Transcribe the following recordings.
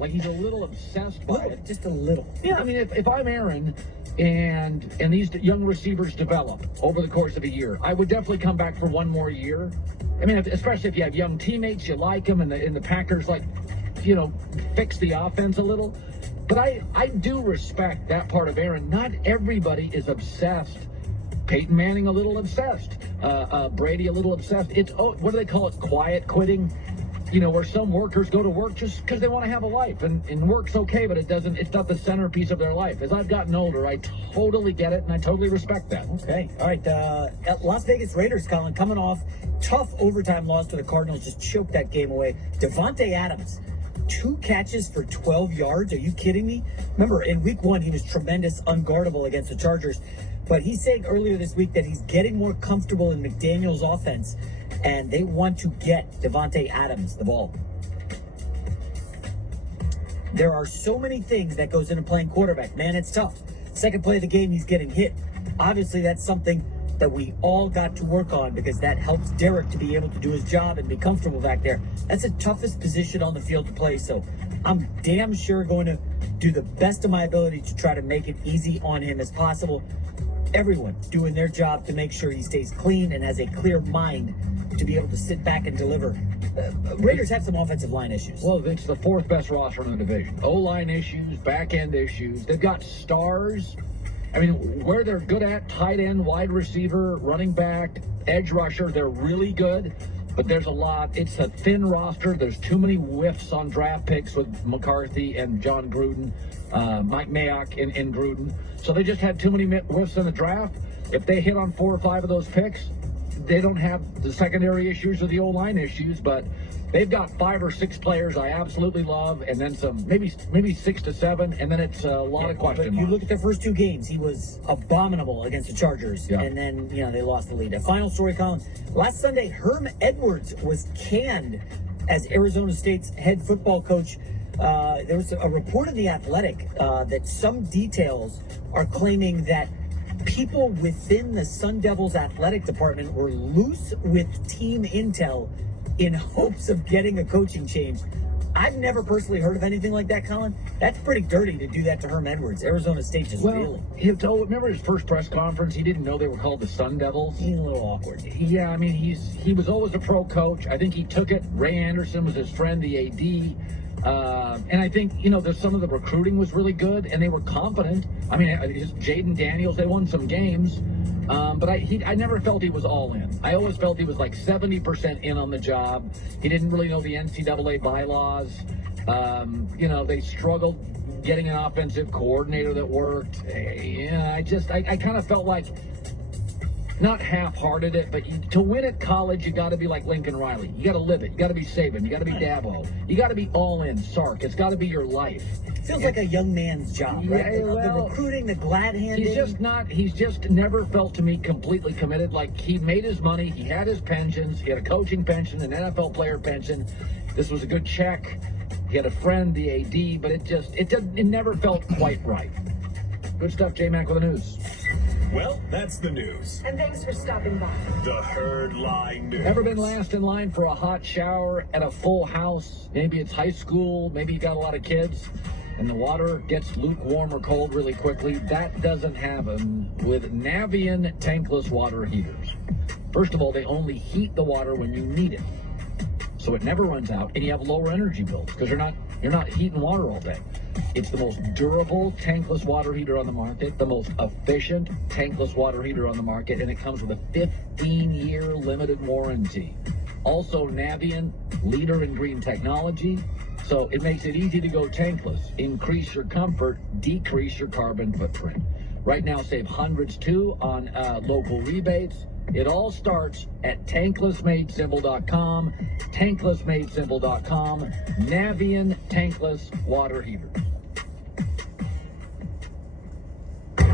Like he's a little obsessed by it. Just a little. Yeah, I mean, if I'm Aaron and these young receivers develop over the course of a year, I would definitely come back for one more year. I mean, especially if you have young teammates, you like them, and the Packers, like, you know, fix the offense a little. But I do respect that part of Aaron. Not everybody is obsessed. Peyton Manning a little obsessed. Brady a little obsessed. It's, what do they call it? Quiet quitting. You know, where some workers go to work just because they want to have a life, and work's okay, but it's not the centerpiece of their life. As I've gotten older, I totally get it, and I totally respect that. Okay. All right. Las Vegas Raiders, Colin, coming off tough overtime loss to the Cardinals, just choked that game away. Devontae Adams, 2 catches for 12 yards. Are you kidding me? Remember, in week 1, he was tremendous, unguardable against the Chargers. But he's saying earlier this week that he's getting more comfortable in McDaniel's offense, and they want to get Devontae Adams the ball. There are so many things that goes into playing quarterback. Man, it's tough. Second play of the game, he's getting hit. Obviously, that's something that we all got to work on because that helps Derek to be able to do his job and be comfortable back there. That's the toughest position on the field to play, so I'm damn sure going to do the best of my ability to try to make it easy on him as possible. Everyone doing their job to make sure he stays clean and has a clear mind to be able to sit back and deliver. Raiders have some offensive line issues. Well, it's the 4th best roster in the division. O-line issues, back-end issues. They've got stars. I mean, where they're good at, tight end, wide receiver, running back, edge rusher, they're really good. But there's a lot. It's a thin roster. There's too many whiffs on draft picks with McCarthy and John Gruden, Mike Mayock and Gruden. So they just had too many whiffs in the draft. If they hit on 4 or 5 of those picks, they don't have the secondary issues or the O-line issues, but they've got 5 or 6 players I absolutely love, and then some, maybe 6 to 7, and then it's a lot of question marks. You look at the first 2 games, he was abominable against the Chargers, and then, they lost the lead. A final story, Colin. Last Sunday, Herm Edwards was canned as Arizona State's head football coach. There was a report in The Athletic that some details are claiming that people within the Sun Devils athletic department were loose with team intel in hopes of getting a coaching change. I've never personally heard of anything like that, Colin. That's pretty dirty to do that to Herm Edwards. Arizona State just really. Remember his first press conference? He didn't know they were called the Sun Devils. He's a little awkward. Yeah, I mean, he was always a pro coach. I think he took it. Ray Anderson was his friend, the AD. And I think, there's some of the recruiting was really good, and they were confident. I mean, Jaden Daniels, they won some games. But I never felt he was all in. I always felt he was like 70% in on the job. He didn't really know the NCAA bylaws. They struggled getting an offensive coordinator that worked. I kind of felt like, not half-hearted it, but to win at college, you got to be like Lincoln Riley. You got to live it. You got to be Saban. You got to be Dabo. You got to be all in, Sark. It's got to be your life. It feels like a young man's job, right? The recruiting, the glad-handing. He's just never felt to me completely committed. Like, he made his money. He had his pensions. He had a coaching pension, an NFL player pension. This was a good check. He had a friend, the AD, but it never felt quite right. Good stuff, J-Mac with the news. Well, that's the news. And thanks for stopping by. The Herd Line News. Ever been last in line for a hot shower at a full house? Maybe it's high school, maybe you got a lot of kids, and the water gets lukewarm or cold really quickly. That doesn't happen with Navien tankless water heaters. First of all, they only heat the water when you need it, so it never runs out, and you have lower energy bills because you're not heating water all day. It's the most durable tankless water heater on the market, the most efficient tankless water heater on the market, and it comes with a 15-year limited warranty. Also, Navien, leader in green technology, so it makes it easy to go tankless. Increase your comfort, decrease your carbon footprint. Right now, save hundreds too on local rebates. It all starts at tanklessmadesimple.com, tanklessmadesimple.com, Navien tankless water heaters.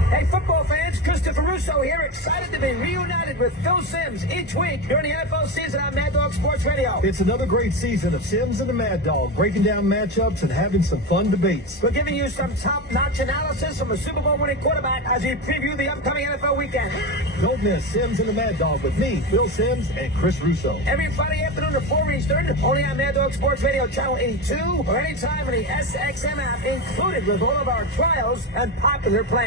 Hey, football fans, Christopher Russo here, excited to be reunited with Phil Simms each week during the NFL season on Mad Dog Sports Radio. It's another great season of Simms and the Mad Dog, breaking down matchups and having some fun debates. We're giving you some top-notch analysis from a Super Bowl winning quarterback as we preview the upcoming NFL weekend. Don't miss Simms and the Mad Dog with me, Phil Simms, and Chris Russo. Every Friday afternoon at 4 Eastern, only on Mad Dog Sports Radio Channel 82, or anytime in the SXM app, included with all of our trials and popular plans.